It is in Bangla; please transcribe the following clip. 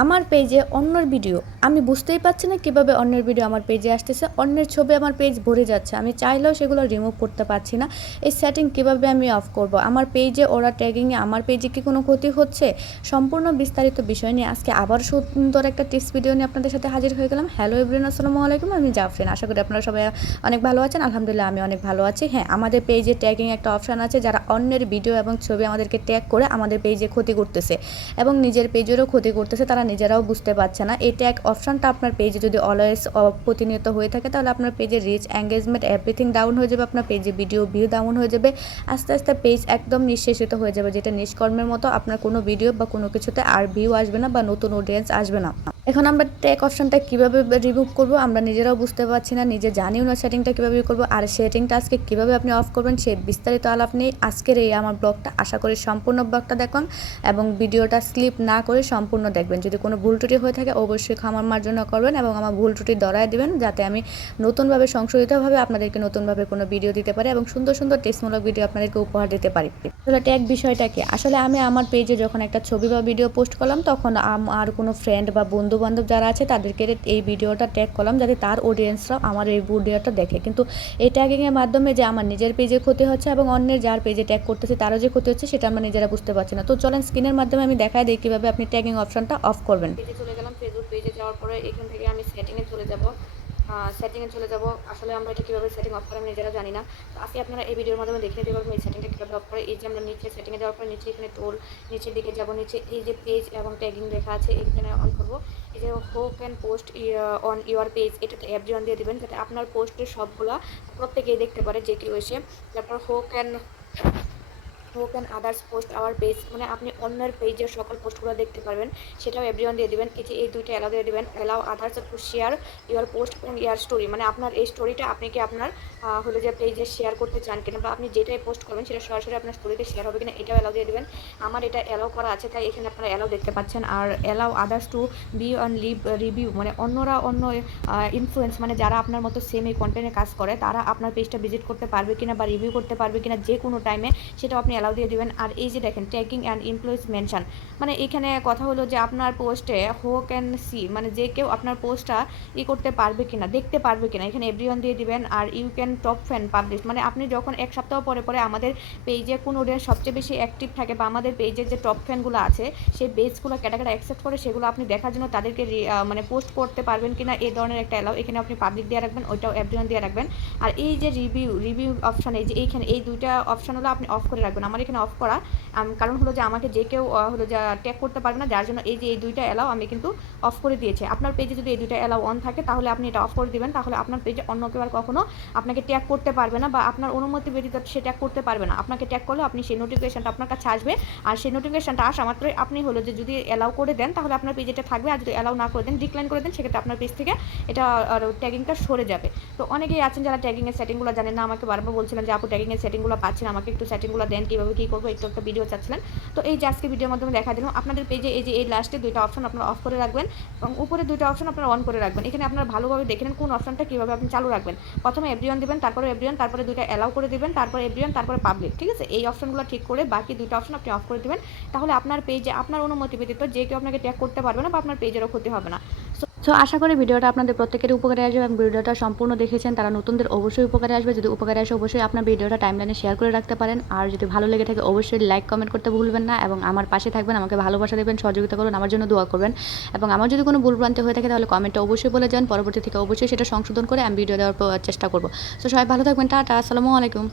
আমার পেজে অন্যের ভিডিও আমি বুঝতেই পারছি না কীভাবে অন্যের ভিডিও আমার পেজে আসতেছে। অন্যের ছবি আমার পেজ ভরে যাচ্ছে। আমি চাইলেও সেগুলো রিমুভ করতে পারছি না। এই সেটিং কীভাবে আমি অফ করব? আমার পেজে ওরা ট্যাগিংয়ে আমার পেজে কি কোনো ক্ষতি হচ্ছে? সম্পূর্ণ বিস্তারিত বিষয় নিয়ে আজকে আবার সুন্দর একটা টিপস ভিডিও নিয়ে আপনাদের সাথে হাজির হয়ে গেলাম। হ্যালো এভরিন আসসালামু আলাইকুম। আমি জাফরিন। আশা করি আপনারা সবাই অনেক ভালো আছেন। আলহামদুলিল্লাহ, আমি অনেক ভালো আছি। হ্যাঁ আমাদের পেজে ট্যাগিং একটা অপশান আছে। যারা অন্যের ভিডিও এবং ছবি আমাদেরকে ট্যাগ করে আমাদের পেজে ক্ষতি করতেছে এবং নিজের পেজেরও ক্ষতি করতেছে, তারা নিজেরাও বুঝতে পারছে না। এটা এক অপশানটা আপনার পেজে যদি অলওয়েজ প্রতিনিয়ত হয়ে থাকে, তাহলে আপনার পেজে রিচ এঙ্গেজমেন্ট এভরিথিং ডাউন হয়ে যাবে, আপনার পেজে ভিডিও ভিউ ডাউন হয়ে যাবে। আস্তে আস্তে পেজ একদম নিঃশেষিত হয়ে যাবে, যেটা নিষ্কর্মের মতো আপনার কোনো ভিডিও বা কোনো কিছুতে আর ভিউ আসবে না বা নতুন অডিয়েন্স আসবে না। এখন আমরা ট্যাগ অপশনটা কীভাবে রিমুভ করব, আমরা নিজেরাও বুঝতে পারছি না, নিজে জানিও না সেটিংটা কীভাবে করব, আর সেটিংটা আজকে কীভাবে আপনি অফ করবেন, সে বিস্তারিত আলাপ নেই। আজকের এই আমার ব্লগটা আশা করি সম্পূর্ণ ব্লগটা দেখুন এবং ভিডিওটা স্লিপ না করে সম্পূর্ণ দেখবেন। যদি কোনো ভুল ত্রুটি হয়ে থাকে, অবশ্যই ক্ষমার মার্জনা করবেন এবং আমার ভুল ত্রুটি দরায় দেবেন, যাতে আমি নতুনভাবে, সংশোধিতভাবে আপনাদেরকে নতুনভাবে কোনো ভিডিও দিতে পারি এবং সুন্দর সুন্দর টেস্টমূলক ভিডিও আপনাদেরকে উপহার দিতে পারি। আসলে ট্যাগ বিষয়টা কি? আসলে আমি আমার পেজে যখন একটা ছবি বা ভিডিও পোস্ট করলাম, তখন আর কোনো ফ্রেন্ড বা বন্ধু বান্ধব যারা আছে, তাদেরকে এই ভিডিওটা ট্যাগ করলাম যাতে তার অডিয়েন্সরাও আমার এই ভিডিওটা দেখে। কিন্তু এই ট্যাগিংয়ের মাধ্যমে যে আমার নিজের পেজে ক্ষতি হচ্ছে এবং অন্যের যার পেজে ট্যাগ করতেছে, তারও যে ক্ষতি হচ্ছে, সেটা আমরা নিজেরা বুঝতে পারছি না। তো চলেন স্ক্রিনের মাধ্যমে আমি দেখাই দিই কীভাবে আপনি ট্যাগিং অপশনটা অফ করবেন। পেজে চলে গেলাম ফেসবুক পেজে যাওয়ার পরে এখান থেকে আমি সেটিংয়ে চলে যাব। সেটিংয়ে চলে যাব। আসলে আমরা এটা কীভাবে সেটিং অফ করে আমি নিজেরা জানি না। তো আজকে আপনারা এই ভিডিওর মাধ্যমে দেখে নিতে পারবেন এই সেটিংটা কীভাবে অফ করে। এই যে আমরা নিচে সেটিংয়ে যাওয়ার পরে নিচে এখানে টোল নিচের দিকে যাব, নিচে এই যে পেজ এবং ট্যাগিং লেখা আছে, এখানে অন করব। যে who can post on your page এটাতে অ্যাপ জন দিয়ে দেবেন, যাতে আপনার পোস্টের সবগুলা প্রত্যেকেই দেখতে পারে যে কেউ এসে। তারপর who can who can others post our page মানে আপনি অন্যের পেজের সকল পোস্টগুলো দেখতে পারবেন, সেটাও এভরিওয়ান দিয়ে দেবেন, এই যে এই দুইটা অ্যালাউ দিয়ে দেবেন allow others to share your post your story মানে আপনার এই স্টোরিটা আপনি কি আপনার হলো যে পেজে শেয়ার করতে চান কিনা বা আপনি যেটাই পোস্ট করবেন সেটা সরাসরি আপনার স্টোরিতে শেয়ার হবে কিনা, এটাও অ্যালাউ দিয়ে দেবেন, আমার এটা অ্যালাউ করা আছে, তাই এখানে আপনারা অ্যালাউ দেখতে পাচ্ছেন, আর allow others to be on leave review মানে অন্যরা অন্য ইনফ্লুয়েন্স মানে যারা আপনার মতো সেম এই কন্টেন্টে কাজ করে, তারা আপনার পেজটা ভিজিট করতে পারবে কিনা বা রিভিউ করতে পারবে কিনা যে কোনো টাইমে সেটাও আপনি অ্যালাউ দিয়ে দেবেন। আর এই যে দেখেন ট্যাগিং অ্যান্ড ইমপ্লয়েজ মেনশন মানে এখানে কথা হলো যে আপনার পোস্টে হো ক্যান সি মানে যে কেউ আপনার পোস্টটা ই করতে পারবে কিনা, দেখতে পারবে কিনা, এখানে এভরিওয়ান দিয়ে দিবেন। আর you can top fan publish মানে আপনি যখন এক সপ্তাহ পরে পরে আমাদের পেজে কোন অডিয়েন্স সবচেয়ে বেশি অ্যাক্টিভ থাকে বা আমাদের পেজের যে টপ ফ্যানগুলো আছে, সেই পেজগুলো ক্যাটাগরি অ্যাকসেপ্ট করে সেগুলো আপনি দেখার জন্য তাদেরকে মানে পোস্ট করতে পারবেন কিনা এই ধরনের একটা অ্যালাউ এখানে আপনি পাবলিক দিয়ে রাখবেন, ওইটাও এভরিওয়ান দিয়ে রাখবেন। আর এই যে রিভিউ রিভিউ অপশান এই যে এইখানে, এই দুইটা অপশান হলো আপনি অফ করে রাখবেন। আমার এখানে অফ করা। কারণ হলো যে আমাকে যে কেউ হলো যে ট্যাগ করতে পারবে না, যার জন্য এই যে এই দুইটা অ্যালাউ আমি কিন্তু অফ করে দিয়েছি। আপনার পেজে যদি এই দুইটা অ্যালাউ অন থাকে, তাহলে আপনি এটা অফ করে দিবেন। তাহলে আপনার পেজে অন্য কেউ আর কখনো আপনাকে ট্যাগ করতে পারবে না বা আপনার অনুমতি ব্যতীত সে ট্যাগ করতে পারবে না। আপনাকে ট্যাগ করলে আপনি সেই নোটিফিকেশনটা আপনার কাছে আসবে। আর সেই নোটিফিকেশনটা আসা মাত্রই আপনি হলো যে যদি অ্যালাউ করে দেন, তাহলে আপনার পেজেটা থাকবে। আর যদি অ্যালাউ না করে দেন ডিক্লাইন করে দেন, সেক্ষেত্রে আপনার পেজ থেকে এটা ট্যাগিংটা সরে যাবে। তো অনেকেই আছেন যারা ট্যাগিংয়ের সেটিংগুলো জানেন না, আমাকে বারবার বলছিলেন যে, আপু ট্যাগিংয়ের সেটিংগুলো পাচ্ছেন আমাকে একটু সেটিংগুলো দেন। কীভাবে কী করব, একটু একটা ভিডিও চাচ্ছিলেন তো এই যে আজকে ভিডিওর মাধ্যমে দেখা দিলাম, আপনাদের পেজে এই যে এই লাস্টে দুইটা অপশন আপনারা অফ করে রাখবেন এবং উপরে দুইটা অপশন আপনারা অন করে রাখবেন। এখানে আপনারা ভালোভাবে দেখে নেন কোন অপশনটা কীভাবে আপনি চালু রাখবেন। প্রথমে এভরিওয়ান দেবেন, তারপরে এভরিওয়ান তারপরে দুইটা অ্যালাউ করে দেবেন, তারপরে এভরিওয়ান তারপরে পাবলিক ঠিক আছে? এই অপশনগুলো ঠিক করে বাকি দুইটা অপশন আপনি অফ করে দেবেন। তাহলে আপনার পেজে আপনার অনুমতি ব্যতীত যে কেউ আপনাকে ট্যাগ করতে পারবে না বা আপনার পেজেরও ক্ষতি হবে না। সো আশা করি ভিডিওটা আপনাদের প্রত্যেকের উপকারে আসবে এবং ভিডিওটা সম্পূর্ণ দেখেছেন, তারা নতুনদের অবশ্যই উপকারে আসবে। যদি উপকারে আসে, অবশ্যই আপনার ভিডিওটা টাইমলাইনে শেয়ার করে রাখতে পারেন। আর যদি ভালো লেগে থাকে, অবশ্যই লাইক কমেন্ট করতে ভুলবেন না এবং আমার পাশে থাকবেন, আমাকে ভালোবাসা দেবেন, সহযোগিতা করুন, আমার জন্য দোয়া করবেন। এবং আমার যদি কোনো ভুলভ্রান্তি হয়ে থাকে, তাহলে কমেন্টে অবশ্যই বলে যান। পরবর্তী থেকে অবশ্যই সেটা সংশোধন করে আমি ভিডিও দেওয়ার চেষ্টা করব। সো সবাই ভালো থাকবেন, টাটা, আসসালামু আলাইকুম।